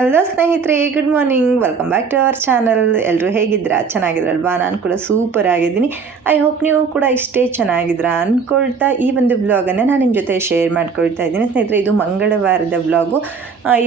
Hello ಸ್ನೇಹಿತರೆ good morning welcome back to our channel ಎಲ್ಲರೂ ಹೇಗಿದ್ದೀರಾ? ಚೆನ್ನಾಗಿದ್ರಲ್ವಾ ನಾನು ಕೂಡ ಸೂಪರ್ ಆಗಿದ್ದೀನಿ. ಐ ಹೋಪ್ ನೀವು ಕೂಡ ಇಷ್ಟೇ ಚೆನ್ನಾಗಿದ್ದೀರಾ ಅಂದ್ಕೊಳ್ತಾ ಈ ಒಂದು ಬ್ಲಾಗನ್ನು ನಾನು ನಿಮ್ಮ ಜೊತೆ ಶೇರ್ ಮಾಡ್ಕೊಳ್ತಾ ಇದ್ದೀನಿ. ಸ್ನೇಹಿತರೆ, ಇದು ಮಂಗಳವಾರದ ಬ್ಲಾಗು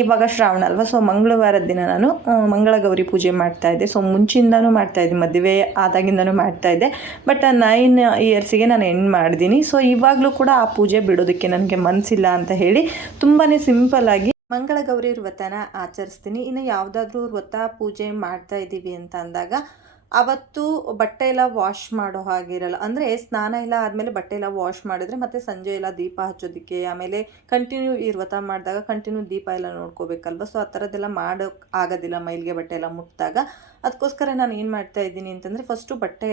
ಇವಾಗ ಶ್ರಾವಣ ಅಲ್ವಾ? ಸೊ ಮಂಗಳವಾರದ ದಿನ ನಾನು ಮಂಗಳ ಗೌರಿ ಪೂಜೆ ಮಾಡ್ತಾ ಇದ್ದೆ. ಸೊ ಮುಂಚಿಂದನೂ ಮಾಡ್ತಾ ಇದ್ದೆ, ಮದುವೆ ಆದಾಗಿಂದನೂ ಮಾಡ್ತಾ ಇದ್ದೆ. ಬಟ್ ನೈನ್ ಇಯರ್ಸಿಗೆ ನಾನು ಎಂಡ್ ಮಾಡಿದ್ದೀನಿ ಸೊ ಇವಾಗಲೂ ಕೂಡ ಆ ಪೂಜೆ ಬಿಡೋದಕ್ಕೆ ನನಗೆ ಮನಸ್ಸಿಲ್ಲ ಅಂತ ಹೇಳಿ ತುಂಬಾ ಸಿಂಪಲ್ ಮಂಗಳ ಗೌರಿ ವ್ರತನ ಆಚರಿಸ್ತೀನಿ. ಇನ್ನು ಯಾವುದಾದ್ರೂ ವ್ರತ ಪೂಜೆ ಮಾಡ್ತಾ ಇದ್ದೀವಿ ಅಂತ ಅಂದಾಗ ಅವತ್ತು ಬಟ್ಟೆ ಎಲ್ಲ ವಾಶ್ ಮಾಡೋ ಹಾಗಿರಲ್ಲ ಅಂದರೆ ಸ್ನಾನ ಎಲ್ಲ ಆದಮೇಲೆ ಬಟ್ಟೆ ಎಲ್ಲ ವಾಶ್ ಮಾಡಿದ್ರೆ ಮತ್ತೆ ಸಂಜೆ ಎಲ್ಲ ದೀಪ ಹಚ್ಚೋದಕ್ಕೆ, ಆಮೇಲೆ ಕಂಟಿನ್ಯೂ ಈ ವ್ರತ ಮಾಡಿದಾಗ ಕಂಟಿನ್ಯೂ ದೀಪ ಎಲ್ಲ ನೋಡ್ಕೋಬೇಕಲ್ವ? ಸೊ ಆ ಥರದ್ದೆಲ್ಲ ಮಾಡೋಕ್ಕೆ ಆಗೋದಿಲ್ಲ ಮೈಲಿಗೆ ಬಟ್ಟೆ ಎಲ್ಲ ಮುಟ್ಟಿದಾಗ ಅದಕ್ಕೋಸ್ಕರ ನಾನು ಏನು ಮಾಡ್ತಾ ಇದ್ದೀನಿ ಅಂತಂದರೆ ಫಸ್ಟು ಬಟ್ಟೆ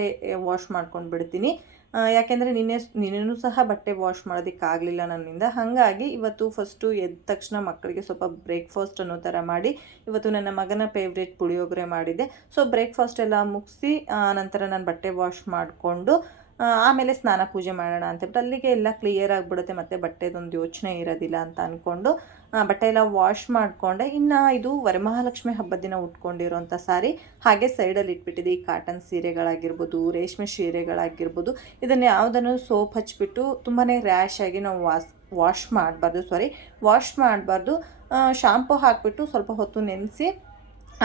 ವಾಶ್ ಮಾಡ್ಕೊಂಡು ಬಿಡ್ತೀನಿ ಯಾಕೆಂದರೆ ನಿನ್ನೆ ನಿನ್ನೆನೂ ಸಹ ಬಟ್ಟೆ ವಾಶ್ ಮಾಡೋದಕ್ಕಾಗಲಿಲ್ಲ ನನ್ನಿಂದ. ಹಾಗಾಗಿ ಇವತ್ತು ಫಸ್ಟು ಎದ್ದ ತಕ್ಷಣ ಮಕ್ಕಳಿಗೆ ಸ್ವಲ್ಪ ಬ್ರೇಕ್ಫಾಸ್ಟ್ ಅನ್ನೋ ಥರ ಮಾಡಿ, ಇವತ್ತು ನನ್ನ ಮಗನ ಫೇವ್ರೇಟ್ ಪುಳಿಯೋಗರೆ ಮಾಡಿದ್ದೆ. ಸೊ ಬ್ರೇಕ್ಫಾಸ್ಟ್ ಎಲ್ಲ ಮುಗಿಸಿ ನಂತರ ನಾನು ಬಟ್ಟೆ ವಾಶ್ ಮಾಡಿಕೊಂಡು ಆಮೇಲೆ ಸ್ನಾನ ಪೂಜೆ ಮಾಡೋಣ ಅಂತೇಳ್ಬಿಟ್ಟು ಅಲ್ಲಿಗೆ ಎಲ್ಲ ಕ್ಲಿಯರ್ ಆಗಿಬಿಡುತ್ತೆ. ಮತ್ತು ಬಟ್ಟೆದೊಂದು ಯೋಚನೆ ಇರೋದಿಲ್ಲ ಅಂತ ಅಂದ್ಕೊಂಡು ಬಟ್ಟೆ ಎಲ್ಲ ವಾಶ್ ಮಾಡಿಕೊಂಡೆ. ಇನ್ನು ಇದು ವರಮಹಾಲಕ್ಷ್ಮಿ ಹಬ್ಬದ ದಿನ ಉಟ್ಕೊಂಡಿರೋಂಥ ಸಾರಿ. ಹಾಗೆ ಸೈಡಲ್ಲಿ ಇಟ್ಬಿಟ್ಟಿದೆ ಈ ಕಾಟನ್ ಸೀರೆಗಳಾಗಿರ್ಬೋದು, ರೇಷ್ಮೆ ಸೀರೆಗಳಾಗಿರ್ಬೋದು. ಇದನ್ನು ಯಾವುದನ್ನು ಸೋಪ್ ಹಚ್ಚಿಬಿಟ್ಟು ತುಂಬಾ ರ್ಯಾಶ್ ಆಗಿ ನಾವು ವಾಸ್ ವಾಶ್ ಮಾಡಬಾರ್ದು ಸಾರಿ ವಾಶ್ ಮಾಡಬಾರ್ದು. ಶಾಂಪು ಹಾಕಿಬಿಟ್ಟು ಸ್ವಲ್ಪ ಹೊತ್ತು ನೆನೆಸಿ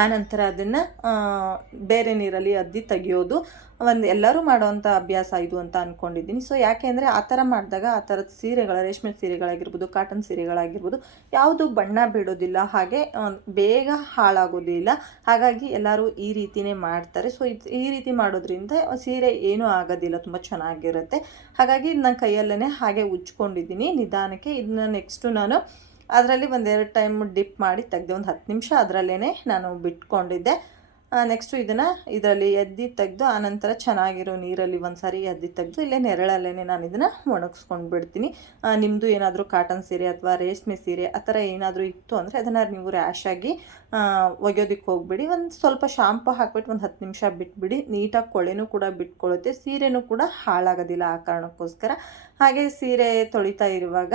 ಆನಂತರ ಅದನ್ನು ಬೇರೆ ನೀರಲ್ಲಿ ಅದ್ದಿ ತೆಗಿಯೋದು. ಒಂದು ಎಲ್ಲರೂ ಮಾಡೋವಂಥ ಅಭ್ಯಾಸ ಇದು ಅಂತ ಅಂದ್ಕೊಂಡಿದ್ದೀನಿ ಸೊ ಯಾಕೆ ಅಂದರೆ ಆ ಥರ ಮಾಡಿದಾಗ ಆ ಥರದ ಸೀರೆಗಳ, ರೇಷ್ಮೆ ಸೀರೆಗಳಾಗಿರ್ಬೋದು, ಕಾಟನ್ ಸೀರೆಗಳಾಗಿರ್ಬೋದು, ಯಾವುದು ಬಣ್ಣ ಬಿಡೋದಿಲ್ಲ, ಹಾಗೆ ಬೇಗ ಹಾಳಾಗೋದಿಲ್ಲ ಹಾಗಾಗಿ ಎಲ್ಲರೂ ಈ ರೀತಿನೇ ಮಾಡ್ತಾರೆ. ಸೊ ಇದು, ಈ ರೀತಿ ಮಾಡೋದ್ರಿಂದ ಸೀರೆ ಏನೂ ಆಗೋದಿಲ್ಲ, ತುಂಬ ಚೆನ್ನಾಗಿರುತ್ತೆ. ಹಾಗಾಗಿ ನನ್ನ ಕೈಯಲ್ಲೇ ಹಾಗೆ ಉಜ್ಕೊಂಡಿದ್ದೀನಿ. ನಿಧಾನಕ್ಕೆ ಇದನ್ನ ನೆಕ್ಸ್ಟು ನಾನು ಅದರಲ್ಲಿ ಒಂದೆರಡು ಟೈಮ್ ಡಿಪ್ ಮಾಡಿ ತೆಗೆದು ಒಂದು ಹತ್ತು ನಿಮಿಷ ಅದರಲ್ಲೇ ನಾನು ಬಿಟ್ಕೊಂಡಿದ್ದೆ. ನೆಕ್ಸ್ಟು ಇದನ್ನು ಇದರಲ್ಲಿ ಎದ್ದಿ ತೆಗೆದು ಆನಂತರ ಚೆನ್ನಾಗಿರೋ ನೀರಲ್ಲಿ ಒಂದು ಸಾರಿ ಎದ್ದಿ ತೆಗೆದು, ಇಲ್ಲೇ ನೆರಳಲ್ಲೇ ನಾನು ಇದನ್ನು ಒಣಗಿಸ್ಕೊಂಡು ಬಿಡ್ತೀನಿ. ನಿಮ್ಮದು ಏನಾದರೂ ಕಾಟನ್ ಸೀರೆ ಅಥವಾ ರೇಷ್ಮೆ ಸೀರೆ ಆ ಥರ ಏನಾದರೂ ಇತ್ತು ಅಂದರೆ ಅದನ್ನು ನೀವು ರ್ಯಾಶಾಗಿ ಒಗೆಯೋದಕ್ಕೆ ಹೋಗ್ಬಿಡಿ. ಒಂದು ಸ್ವಲ್ಪ ಶಾಂಪು ಹಾಕ್ಬಿಟ್ಟು ಒಂದು ಹತ್ತು ನಿಮಿಷ ಬಿಟ್ಬಿಡಿ. ನೀಟಾಗಿ ಕೊಳೆನೂ ಕೂಡ ಬಿಟ್ಕೊಳ್ಳುತ್ತೆ ಸೀರೆನೂ ಕೂಡ ಹಾಳಾಗೋದಿಲ್ಲ ಆ ಕಾರಣಕ್ಕೋಸ್ಕರ. ಹಾಗೆ ಸೀರೆ ತೊಳಿತಾ ಇರುವಾಗ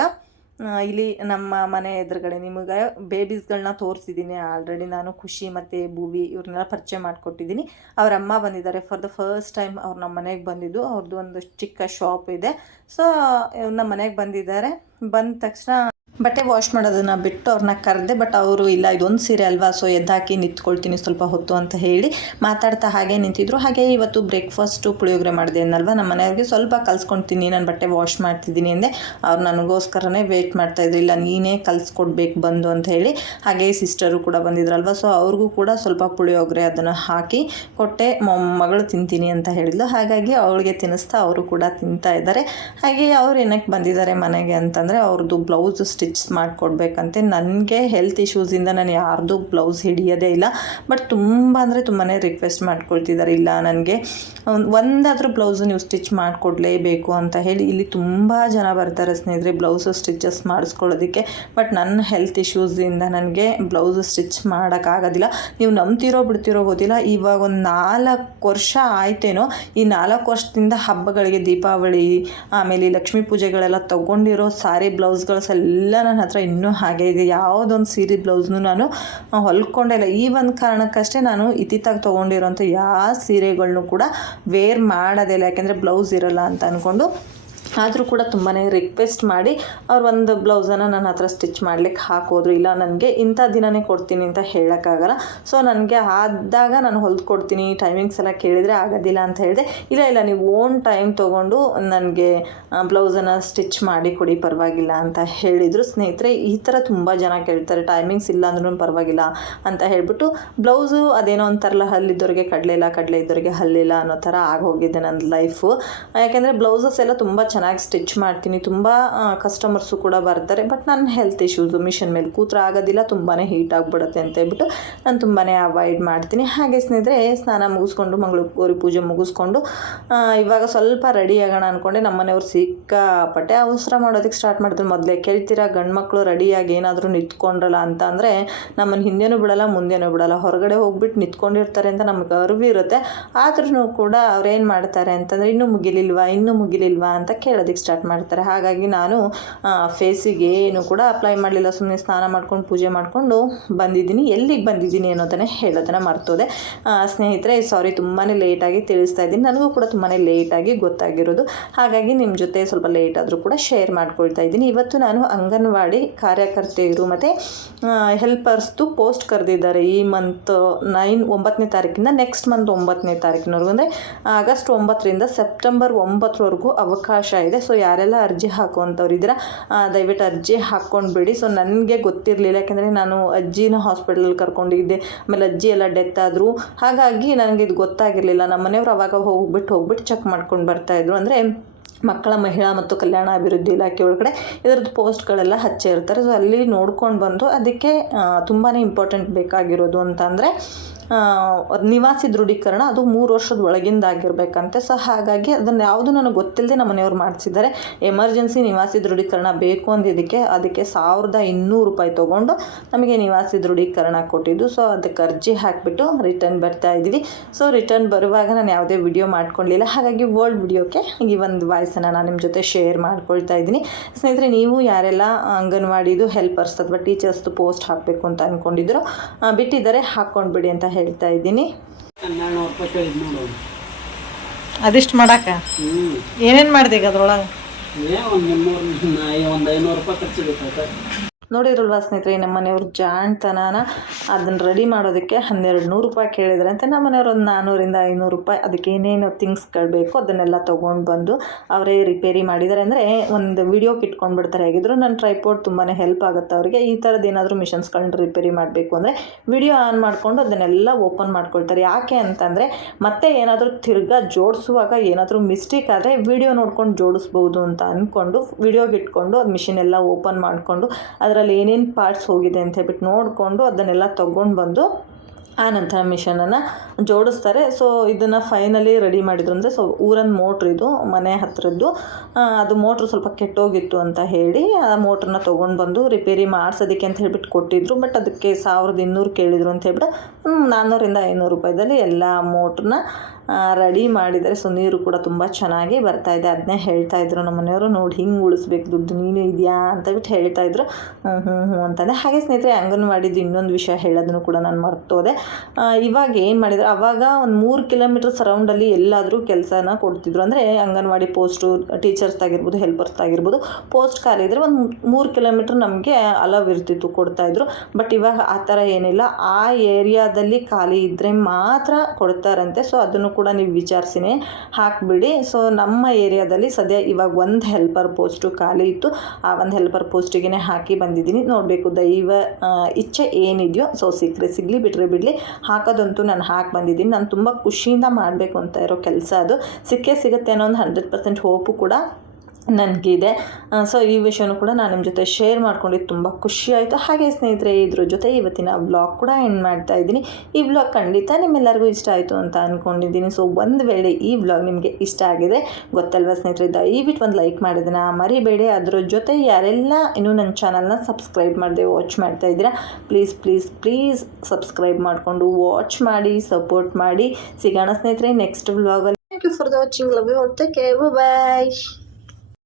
ಇಲ್ಲಿ ನಮ್ಮ ಮನೆ ಎದುರುಗಡೆ ನಿಮಗೆ ಬೇಬೀಸ್ಗಳನ್ನ ತೋರಿಸಿದ್ದೀನಿ ಆಲ್ರೆಡಿ ನಾನು ಖುಷಿ ಮತ್ತು ಭೂವಿ ಇವ್ರನ್ನೆಲ್ಲ ಪರಿಚಯ ಮಾಡಿಕೊಟ್ಟಿದ್ದೀನಿ ಅವ್ರ ಅಮ್ಮ ಬಂದಿದ್ದಾರೆ ಫಾರ್ ದ ಫಸ್ಟ್ ಟೈಮ್ ಅವ್ರು ನಮ್ಮ ಮನೆಗೆ ಬಂದಿದ್ದು. ಅವ್ರದ್ದು ಒಂದು ಚಿಕ್ಕ ಶಾಪ್ ಇದೆ. ಸೊ ನಮ್ಮ ಮನೆಗೆ ಬಂದಿದ್ದಾರೆ. ಬಂದ ತಕ್ಷಣ ಬಟ್ಟೆ ವಾಶ್ ಮಾಡೋದನ್ನು ಬಿಟ್ಟು ಅವ್ರನ್ನ ಕರೆದೆ, ಬಟ್ ಅವರು ಇಲ್ಲ, ಇದೊಂದು ಸೀರೆ ಅಲ್ವಾ, ಸೊ ಎದ್ದಾಕಿ ನಿಂತ್ಕೊಳ್ತೀನಿ ಸ್ವಲ್ಪ ಹೊತ್ತು ಅಂತ ಹೇಳಿ ಮಾತಾಡ್ತಾ ಹಾಗೆ ನಿಂತಿದ್ರು. ಹಾಗೆ ಇವತ್ತು ಬ್ರೇಕ್ಫಾಸ್ಟು ಪುಳಿಯೋಗರೆ ಮಾಡಿದೆ ಅನ್ನಲ್ವಾ ನಮ್ಮ ಮನೆಯವ್ರಿಗೆ ಸ್ವಲ್ಪ ಕಲ್ಸ್ಕೊಳ್ತೀನಿ ನಾನು ಬಟ್ಟೆ ವಾಶ್ ಮಾಡ್ತಿದ್ದೀನಿ ಅಂದೆ. ಅವ್ರು ನನಗೋಸ್ಕರನೇ ವೇಟ್ ಮಾಡ್ತಾ ಇದ್ರು. ಇಲ್ಲ, ನೀನೇ ಕಲ್ಸ್ಕೊಡ್ಬೇಕು, ಬಂದು ಅಂತ ಹೇಳಿ. ಹಾಗೆ ಸಿಸ್ಟರು ಕೂಡ ಬಂದಿದ್ರಲ್ವ, ಸೊ ಅವ್ರಿಗೂ ಕೂಡ ಸ್ವಲ್ಪ ಪುಳಿಯೋಗರೆ ಅದನ್ನು ಹಾಕಿ ಕೊಟ್ಟೆ. ಮಗಳು ತಿಂತೀನಿ ಅಂತ ಹೇಳಿದ್ಲು. ಹಾಗಾಗಿ ಅವಳಿಗೆ ತಿನ್ನಿಸ್ತಾ ಅವರು ಕೂಡ ತಿಂತಾ ಇದ್ದಾರೆ. ಹಾಗೆ ಅವ್ರು ಏನಕ್ಕೆ ಬಂದಿದ್ದಾರೆ ಮನೆಗೆ ಅಂತಂದರೆ, ಅವ್ರದ್ದು ಬ್ಲೌಸ್ ಸ್ಟಿಚ್ ಮಾಡಿಕೊಡ್ಬೇಕಂತೆ. ನನಗೆ ಹೆಲ್ತ್ ಇಶ್ಯೂಸಿಂದ ನಾನು ಯಾರ್ದು ಬ್ಲೌಸ್ ಹಿಡಿಯೋದೇ ಇಲ್ಲ. ಬಟ್ ತುಂಬ ಅಂದರೆ ತುಂಬಾ ರಿಕ್ವೆಸ್ಟ್ ಮಾಡ್ಕೊಳ್ತಿದ್ದಾರೆ ಇಲ್ಲ, ನನಗೆ ಒಂದಾದರೂ ಬ್ಲೌಸು ನೀವು ಸ್ಟಿಚ್ ಮಾಡಿಕೊಡ್ಲೇಬೇಕು ಅಂತ ಹೇಳಿ ಇಲ್ಲಿ ತುಂಬ ಜನ ಬರ್ತಾರೆ ಸ್ನೇಹಿತರೆ ಬ್ಲೌಸು ಸ್ಟಿಚಸ್ ಮಾಡಿಸ್ಕೊಳ್ಳೋದಕ್ಕೆ. ಬಟ್ ನನ್ನ ಹೆಲ್ತ್ ಇಶ್ಯೂಸಿಂದ ನನಗೆ ಬ್ಲೌಸ್ ಸ್ಟಿಚ್ ಮಾಡೋಕ್ಕಾಗೋದಿಲ್ಲ. ನೀವು ನಂಬ್ತಿರೋ ಬಿಡ್ತಿರೋ ಗೊತ್ತಿಲ್ಲ. ಇವಾಗ ಒಂದು ನಾಲ್ಕು ವರ್ಷ ಆಯ್ತೇನೋ, ಈ ನಾಲ್ಕು ವರ್ಷದಿಂದ ಹಬ್ಬಗಳಿಗೆ ದೀಪಾವಳಿ, ಆಮೇಲೆ ಲಕ್ಷ್ಮೀ ಪೂಜೆಗಳೆಲ್ಲ ತೊಗೊಂಡಿರೋ ಸಾರಿ ಬ್ಲೌಸ್ಗಳು ಎಲ್ಲ ನನ್ನ ಹತ್ರ ಇನ್ನೂ ಹಾಗೆ ಇದೆ. ಯಾವುದೊಂದು ಸೀರೆ, ಬ್ಲೌಸ್ನು ನಾನು ಹೊಲ್ಕೊಂಡೇ ಇಲ್ಲ. ಈ ಒಂದು ಕಾರಣಕ್ಕಷ್ಟೇ ನಾನು ಇತ್ತಿತ್ತಾಗಿ ತೊಗೊಂಡಿರೋಂಥ ಯಾವ ಸೀರೆಗಳನ್ನೂ ಕೂಡ ವೇರ್ ಮಾಡೋದಿಲ್ಲ ಯಾಕೆಂದರೆ ಬ್ಲೌಸ್ ಇರೋಲ್ಲ ಅಂತ ಅಂದ್ಕೊಂಡು ಆದರೂ ಕೂಡ ತುಂಬಾ ರಿಕ್ವೆಸ್ಟ್ ಮಾಡಿ ಅವ್ರು ಒಂದು ಬ್ಲೌಸನ್ನು ನನ್ನ ಹತ್ರ ಸ್ಟಿಚ್ ಮಾಡ್ಲಿಕ್ಕೆ ಹಾಕೋದ್ರು. ಇಲ್ಲ, ನನಗೆ ಇಂಥ ದಿನನೇ ಕೊಡ್ತೀನಿ ಅಂತ ಹೇಳೋಕ್ಕಾಗಲ್ಲ. ಸೊ ನನಗೆ ಆದಾಗ ನಾನು ಹೊಲ್ದು ಕೊಡ್ತೀನಿ ಟೈಮಿಂಗ್ಸ್ ಎಲ್ಲ ಕೇಳಿದರೆ ಆಗೋದಿಲ್ಲ ಅಂತ ಹೇಳಿದೆ. ಇಲ್ಲ ಇಲ್ಲ, ನೀವು ಓನ್ ಟೈಮ್ ತೊಗೊಂಡು ನನಗೆ ಬ್ಲೌಸನ್ನು ಸ್ಟಿಚ್ ಮಾಡಿ ಕೊಡಿ, ಪರವಾಗಿಲ್ಲ ಅಂತ ಹೇಳಿದರು. ಸ್ನೇಹಿತರೆ, ಈ ಥರ ತುಂಬ ಜನ ಕೇಳ್ತಾರೆ ಟೈಮಿಂಗ್ಸ್ ಇಲ್ಲ ಅಂದ್ರೂ ಪರವಾಗಿಲ್ಲ ಅಂತ ಹೇಳಿಬಿಟ್ಟು ಬ್ಲೌಸು ಅದೇನೋ ಒಂಥರಲ್ಲ ಹಲ್ಲಿದ್ದವ್ರಿಗೆ ಕಡಲೆ ಇಲ್ಲ, ಕಡಲೆ ಇದ್ದವ್ರಿಗೆ ಹಲ್ಲಿಲ್ಲ ಅನ್ನೋ ಥರ ಆಗೋಗಿದೆ ನನ್ನ ಲೈಫು ಯಾಕೆಂದರೆ ಬ್ಲೌಸಸ್ ಎಲ್ಲ ತುಂಬ ಚೆನ್ನಾಗಿ ಸ್ಟಿಚ್ ಮಾಡ್ತೀನಿ. ತುಂಬ ಕಸ್ಟಮರ್ಸು ಕೂಡ ಬರ್ತಾರೆ. ಬಟ್ ನನ್ನ ಹೆಲ್ತ್ ಇಶ್ಯೂಸು ಮಿಷನ್ ಮೇಲೆ ಕೂತ್ರ ಆಗೋದಿಲ್ಲ. ತುಂಬಾ ಹೀಟ್ ಆಗಿಬಿಡುತ್ತೆ ಅಂತ ಹೇಳ್ಬಿಟ್ಟು ನಾನು ತುಂಬಾ ಅವಾಯ್ಡ್ ಮಾಡ್ತೀನಿ. ಹಾಗೆ ಸ್ನೇಹಿತರೆ, ಸ್ನಾನ ಮುಗಿಸ್ಕೊಂಡು ಮಂಗಳು ಗೌರಿ ಪೂಜೆ ಮುಗಿಸ್ಕೊಂಡು ಇವಾಗ ಸ್ವಲ್ಪ ರೆಡಿ ಆಗೋಣ ಅಂದ್ಕೊಂಡೆ ನಮ್ಮನೆಯವ್ರು ಸಿಕ್ಕಾಪಟ್ಟೆ ಅವಸರ ಮಾಡೋದಕ್ಕೆ ಸ್ಟಾರ್ಟ್ ಮಾಡಿದ್ರು. ಮೊದಲೇ ಕೇಳ್ತೀರಾ ಗಂಡು ಮಕ್ಕಳು ರೆಡಿಯಾಗಿ ಏನಾದರೂ ನಿಂತ್ಕೊಂಡ್ರಲ್ಲ ಅಂತ ಅಂದರೆ ನಮ್ಮನ್ನು ಹಿಂದೆನೂ ಬಿಡಲ್ಲ, ಮುಂದೆನೂ ಬಿಡಲ್ಲ. ಹೊರಗಡೆ ಹೋಗ್ಬಿಟ್ಟು ನಿಂತ್ಕೊಂಡಿರ್ತಾರೆ ಅಂತ ನಮ್ಗೆ ಅರಿವಿರುತ್ತೆ. ಆದ್ರೂ ಕೂಡ ಅವ್ರೇನು ಮಾಡ್ತಾರೆ ಅಂತಂದರೆ, ಇನ್ನೂ ಮುಗಿಲಿಲ್ವಾ? ಇನ್ನೂ ಮುಗಿಲಿಲ್ವಾ? ಅಂತ ಹೇಳೋದಕ್ಕೆ ಸ್ಟಾರ್ಟ್ ಮಾಡ್ತಾರೆ. ಹಾಗಾಗಿ ನಾನು ಫೇಸಿಗೆ ಏನು ಕೂಡ ಅಪ್ಲೈ ಮಾಡಲಿಲ್ಲ. ಸುಮ್ಮನೆ ಸ್ನಾನ ಮಾಡ್ಕೊಂಡು ಪೂಜೆ ಮಾಡಿಕೊಂಡು ಬಂದಿದ್ದೀನಿ. ಎಲ್ಲಿಗೆ ಬಂದಿದ್ದೀನಿ ಅನ್ನೋದನ್ನೇ ಹೇಳೋದನ್ನು ಮರ್ತೋದೆ. ಸ್ನೇಹಿತರೆ ಸಾರಿ ತುಂಬಾ ಲೇಟಾಗಿ ತಿಳಿಸ್ತಾ ಇದ್ದೀನಿ. ನನಗೂ ಕೂಡ ತುಂಬಾ ಲೇಟಾಗಿ ಗೊತ್ತಾಗಿರೋದು. ಹಾಗಾಗಿ ನಿಮ್ಮ ಜೊತೆ ಸ್ವಲ್ಪ ಲೇಟ್ ಆದರೂ ಕೂಡ ಶೇರ್ ಮಾಡ್ಕೊಳ್ತಾ ಇದ್ದೀನಿ. ಇವತ್ತು ನಾನು ಅಂಗನವಾಡಿ ಕಾರ್ಯಕರ್ತೆಯರು ಮತ್ತು ಹೆಲ್ಪರ್ಸ್ದು ಪೋಸ್ಟ್ ಕರೆದಿದ್ದಾರೆ. ಈ ಮಂತ್ ನೈನ್ ಒಂಬತ್ತನೇ ತಾರೀಕಿಂದ ನೆಕ್ಸ್ಟ್ ಮಂತ್ ಒಂಬತ್ತನೇ ತಾರೀಕಿನವರೆಗೂ. ಅಂದರೆ ಆಗಸ್ಟ್ ಒಂಬತ್ತರಿಂದ ಸೆಪ್ಟೆಂಬರ್ ಒಂಬತ್ತರವರೆಗೂ ಅವಕಾಶ ಇದೆ. ಸೊ ಯಾರೆಲ್ಲ ಅರ್ಜಿ ಹಾಕುವಂಥವ್ರು ಇದ್ದೀರಾ ದಯವಿಟ್ಟು ಅರ್ಜಿ ಹಾಕ್ಕೊಂಡ್ಬಿಡಿ. ಸೊ ನನಗೆ ಗೊತ್ತಿರಲಿಲ್ಲ, ಯಾಕೆಂದರೆ ನಾನು ಅಜ್ಜಿನ ಹಾಸ್ಪಿಟಲಲ್ಲಿ ಕರ್ಕೊಂಡಿದ್ದೆ. ಆಮೇಲೆ ಅಜ್ಜಿ ಎಲ್ಲ ಡೆತ್ ಆದರು. ಹಾಗಾಗಿ ನನಗೆ ಇದು ಗೊತ್ತಾಗಿರಲಿಲ್ಲ. ನಮ್ಮ ಮನೆಯವರು ಅವಾಗ ಹೋಗ್ಬಿಟ್ಟು ಹೋಗ್ಬಿಟ್ಟು ಚೆಕ್ ಮಾಡ್ಕೊಂಡು ಬರ್ತಾಯಿದ್ರು ಅಂದರೆ ಮಕ್ಕಳ ಮಹಿಳಾ ಮತ್ತು ಕಲ್ಯಾಣ ಅಭಿವೃದ್ಧಿ ಇಲಾಖೆ ಒಳಗಡೆ ಇದರದ್ದು ಪೋಸ್ಟ್ಗಳೆಲ್ಲ ಹಚ್ಚಿರ್ತಾರೆ ಸೊ ಅಲ್ಲಿ ನೋಡ್ಕೊಂಡು ಬಂದು ಅದಕ್ಕೆ ತುಂಬಾ ಇಂಪಾರ್ಟೆಂಟ್ ಬೇಕಾಗಿರೋದು ಅಂತಂದರೆ ನಿವಾಸಿ ದೃಢೀಕರಣ ಅದು ಮೂರು ವರ್ಷದ ಒಳಗಿಂದಾಗಿರ್ಬೇಕಂತೆ. ಸೊ ಹಾಗಾಗಿ ಅದನ್ನು ಯಾವುದು ನನಗೆ ಗೊತ್ತಿಲ್ಲದೆ ನಮ್ಮ ಮನೆಯವ್ರು ಮಾಡಿಸಿದ್ದಾರೆ. ಎಮರ್ಜೆನ್ಸಿ ನಿವಾಸಿ ದೃಢೀಕರಣ ಬೇಕು ಅಂದಿದ್ದಕ್ಕೆ ಅದಕ್ಕೆ ಸಾವಿರದ ಇನ್ನೂರು ರೂಪಾಯಿ ತೊಗೊಂಡು ನಮಗೆ ನಿವಾಸಿ ದೃಢೀಕರಣ ಕೊಟ್ಟಿದ್ದು. ಸೊ ಅದಕ್ಕೆ ಅರ್ಜಿ ಹಾಕಿಬಿಟ್ಟು ರಿಟರ್ನ್ ಬರ್ತಾ ಇದ್ದೀವಿ. ಸೊ ರಿಟರ್ನ್ ಬರುವಾಗ ನಾನು ಯಾವುದೇ ವಿಡಿಯೋ ಮಾಡ್ಕೊಳ್ಳಿಲ್ಲ ಹಾಗಾಗಿ ವರ್ಲ್ಡ್ ವಿಡಿಯೋಕ್ಕೆ ಈ ಒಂದು ವಾಯ್ಸನ್ನು ನಾನು ನಿಮ್ಮ ಜೊತೆ ಶೇರ್ ಮಾಡ್ಕೊಳ್ತಾ ಇದ್ದೀನಿ. ಸ್ನೇಹಿತರೆ, ನೀವು ಯಾರೆಲ್ಲ ಅಂಗನವಾಡಿದು ಹೆಲ್ಪರ್ಸ್ ಅಥವಾ ಟೀಚರ್ಸ್ದು ಪೋಸ್ಟ್ ಹಾಕಬೇಕು ಅಂತ ಅಂದ್ಕೊಂಡಿದ್ರು ಬಿಟ್ಟಿದ್ದಾರೆ. ಹಾಕ್ಕೊಂಡ್ಬಿಡಿ ಅಂತ ಹೇಳ್ತಾ ಇದ್ದೀನಿ. ಹನ್ನೆರಡು ನೂರು ರೂಪಾಯಿ ಕೇಳಿದ್ ನೋಡು. ಅದಿಷ್ಟು ಮಾಡಾಕ? ಏನೇನು ಮಾಡ್ದೆ ಈಗ ಅದ್ರೊಳಗೆ? ನೋಡಿರಲ್ವಾ ಸ್ನೇಹಿತರೆ ನಮ್ಮ ಮನೆಯವ್ರು ಜಾಣ್ತನನ ಅದನ್ನು ರೆಡಿ ಮಾಡೋದಕ್ಕೆ ಹನ್ನೆರಡು ನೂರು ರೂಪಾಯಿ ಕೇಳಿದ್ರೆ ಅಂತ. ನಮ್ಮ ಮನೆಯವ್ರು ಒಂದು ನಾನ್ನೂರಿಂದ ಐನೂರು ರೂಪಾಯಿ ಅದಕ್ಕೆ ಏನೇನು ಥಿಂಗ್ಸ್ಗಳು ಬೇಕು ಅದನ್ನೆಲ್ಲ ತೊಗೊಂಡು ಬಂದು ಅವರೇ ರಿಪೇರಿ ಮಾಡಿದ್ದಾರೆ ಅಂದರೆ ಒಂದು ವಿಡಿಯೋಕ್ಕೆ ಇಟ್ಕೊಂಡು ಬಿಡ್ತಾರೆ ಹೇಗಿದ್ರು ನನ್ನ ಟ್ರೈಪೋರ್ಟ್ ತುಂಬಾ ಹೆಲ್ಪ್ ಆಗುತ್ತೆ ಅವರಿಗೆ. ಈ ಥರದ್ದು ಏನಾದರೂ ಮಿಷನ್ಸ್ಗಳನ್ನ ರಿಪೇರಿ ಮಾಡಬೇಕು ಅಂದರೆ ವಿಡಿಯೋ ಆನ್ ಮಾಡಿಕೊಂಡು ಅದನ್ನೆಲ್ಲ ಓಪನ್ ಮಾಡ್ಕೊಳ್ತಾರೆ. ಯಾಕೆ ಅಂತಂದರೆ ಮತ್ತೆ ಏನಾದರೂ ತಿರ್ಗಾ ಜೋಡಿಸುವಾಗ ಏನಾದರೂ ಮಿಸ್ಟೇಕ್ ಆದರೆ ವಿಡಿಯೋ ನೋಡ್ಕೊಂಡು ಜೋಡಿಸ್ಬೋದು ಅಂತ ಅಂದ್ಕೊಂಡು ವಿಡಿಯೋಗೆ ಇಟ್ಕೊಂಡು ಅದು ಮಿಷಿನ್ ಎಲ್ಲ ಓಪನ್ ಮಾಡಿಕೊಂಡು ಅದರಲ್ಲಿ ಏನೇನು ಪಾರ್ಟ್ಸ್ ಹೋಗಿದೆ ಅಂತ ಹೇಳ್ಬಿಟ್ಟು ನೋಡಿಕೊಂಡು ಅದನ್ನೆಲ್ಲ ತೊಗೊಂಡು ಬಂದು ಆ ನಂತರ ಮಿಷನನ್ನು ಜೋಡಿಸ್ತಾರೆ. ಸೊ ಇದನ್ನು ಫೈನಲಿ ರೆಡಿ ಮಾಡಿದ್ರು ಅಂದರೆ ಸೊ ಊರನ್ ಮೋಟ್ರ್ ಇದು, ಮನೆ ಹತ್ತಿರದ್ದು ಅದು ಮೋಟ್ರ್ ಸ್ವಲ್ಪ ಕೆಟ್ಟೋಗಿತ್ತು ಅಂತ ಹೇಳಿ, ಆ ಮೋಟ್ರನ್ನ ತೊಗೊಂಡು ಬಂದು ರಿಪೇರಿ ಮಾಡಿಸೋದಕ್ಕೆ ಅಂತ ಹೇಳ್ಬಿಟ್ಟು ಕೊಟ್ಟಿದ್ರು. ಬಟ್ ಅದಕ್ಕೆ ಸಾವಿರದ ಇನ್ನೂರು ಕೇಳಿದ್ರು ಅಂತ ಹೇಳ್ಬಿಟ್ಟು ನಾನ್ನೂರಿಂದ ಐನೂರು ರೂಪಾಯಿದಲ್ಲಿ ಎಲ್ಲ ಮೋಟ್ರನ್ನ ರೆಡಿ ಮಾಡಿದರೆ ಸೊ ನೀರು ಕೂಡ ತುಂಬ ಚೆನ್ನಾಗಿ ಬರ್ತಾ ಇದೆ. ಅದನ್ನೇ ಹೇಳ್ತಾ ಇದ್ರು ನಮ್ಮ ಮನೆಯವರು, ನೋಡಿ, ಹಿಂಗೆ ಉಳಿಸ್ಬೇಕು ದುಡ್ಡು, ನೀನು ಇದೆಯಾ? ಅಂತ ಬಿಟ್ಟು ಹೇಳ್ತಾ ಇದ್ರು. ಹ್ಞೂ ಹ್ಞೂ ಹ್ಞೂ ಅಂತಂದೆ ಹಾಗೆ ಸ್ನೇಹಿತರೆ ಅಂಗನವಾಡಿದ್ದು ಇನ್ನೊಂದು ವಿಷಯ ಹೇಳೋದನ್ನು ಕೂಡ ನಾನು ಮರ್ತೋದೆ ಇವಾಗ ಏನು ಮಾಡಿದ್ರು? ಅವಾಗ ಒಂದು ಮೂರು ಕಿಲೋಮೀಟ್ರ್ ಸರೌಂಡಲ್ಲಿ ಎಲ್ಲಾದರೂ ಕೆಲಸನ ಕೊಡ್ತಿದ್ರು. ಅಂದರೆ ಅಂಗನವಾಡಿ ಪೋಸ್ಟು ಟೀಚರ್ಸ್ ಆಗಿರ್ಬೋದು ಹೆಲ್ಪರ್ಸ್ ಆಗಿರ್ಬೋದು ಪೋಸ್ಟ್ ಖಾಲಿ ಇದ್ದರೆ ಒಂದು ಮೂರು ಕಿಲೋಮೀಟ್ರ್ ನಮಗೆ ಅಲವ್ ಇರ್ತಿತ್ತು ಕೊಡ್ತಾಯಿದ್ರು ಬಟ್ ಇವಾಗ ಆ ಥರ ಏನಿಲ್ಲ. ಆ ಏರಿಯಾದಲ್ಲಿ ಖಾಲಿ ಇದ್ದರೆ ಮಾತ್ರ ಕೊಡ್ತಾರಂತೆ. ಸೊ ಅದನ್ನು ಕೂಡ ನೀವು ವಿಚಾರಿಸಿನಿ ಹಾಕಿಬಿಡಿ. ಸೊ ನಮ್ಮ ಏರಿಯಾದಲ್ಲಿ ಸದ್ಯ ಇವಾಗ ಒಂದು ಹೆಲ್ಪರ್ ಪೋಸ್ಟು ಖಾಲಿ ಇತ್ತು. ಆ ಒಂದು ಹೆಲ್ಪರ್ ಪೋಸ್ಟಿಗೆ ಹಾಕಿ ಬಂದಿದ್ದೀನಿ. ನೋಡಬೇಕು ದೈವ ಇಚ್ಛೆ ಏನಿದೆಯೋ ಸೊ ಸಿಕ್ಕರೆ ಸಿಗಲಿ ಬಿಟ್ಟರೆ ಬಿಡಲಿ. ಹಾಕೋದಂತೂ ನಾನು ಹಾಕಿ ಬಂದಿದ್ದೀನಿ. ನಾನು ತುಂಬ ಖುಷಿಯಿಂದ ಮಾಡಬೇಕು ಅಂತ ಇರೋ ಕೆಲಸ ಅದು. ಸಿಕ್ಕೇ ಸಿಗುತ್ತೆ ಅನ್ನೋ ಒಂದು ಹಂಡ್ರೆಡ್ ಪರ್ಸೆಂಟ್ ಹೋಪು ಕೂಡ ನನಗಿದೆ. ಸೊ ಈ ವಿಷಯನೂ ಕೂಡ ನಾನು ನಿಮ್ಮ ಜೊತೆ ಶೇರ್ ಮಾಡ್ಕೊಂಡಿದ್ದು ತುಂಬ ಖುಷಿ ಆಯಿತು. ಹಾಗೆ ಸ್ನೇಹಿತರೆ, ಇದ್ರ ಜೊತೆ ಇವತ್ತಿನ ವ್ಲಾಗ್ ಕೂಡ ಎಂಡ್ ಮಾಡ್ತಾ ಇದ್ದೀನಿ. ಈ ವ್ಲಾಗ್ ಖಂಡಿತ ನಿಮ್ಮೆಲ್ಲರಿಗೂ ಇಷ್ಟ ಆಯಿತು ಅಂತ ಅಂದ್ಕೊಂಡಿದ್ದೀನಿ ಸೊ ಒಂದು ವೇಳೆ ಈ ವ್ಲಾಗ್ ನಿಮಗೆ ಇಷ್ಟ ಆಗಿದೆ, ಗೊತ್ತಲ್ವಾ ಸ್ನೇಹಿತರೆ? ದಯವಿಟ್ಟು ಒಂದು ಲೈಕ್ ಮಾಡೋದನ್ನ ಮರಿಬೇಡಿ. ಅದ್ರ ಜೊತೆ ಯಾರೆಲ್ಲ ಇನ್ನೂ ನನ್ನ ಚಾನಲ್ನ ಸಬ್ಸ್ಕ್ರೈಬ್ ಮಾಡಿದೆ ವಾಚ್ ಮಾಡ್ತಾ ಇದ್ದೀರಾ ಪ್ಲೀಸ್ ಪ್ಲೀಸ್ ಪ್ಲೀಸ್ ಸಬ್ಸ್ಕ್ರೈಬ್ ಮಾಡಿಕೊಂಡು ವಾಚ್ ಮಾಡಿ ಸಪೋರ್ಟ್ ಮಾಡಿ. ಸಿಗೋಣ ಸ್ನೇಹಿತರೆ ನೆಕ್ಸ್ಟ್ ವ್ಲಾಗಲ್ಲಿ thank you for the watching love you take care bye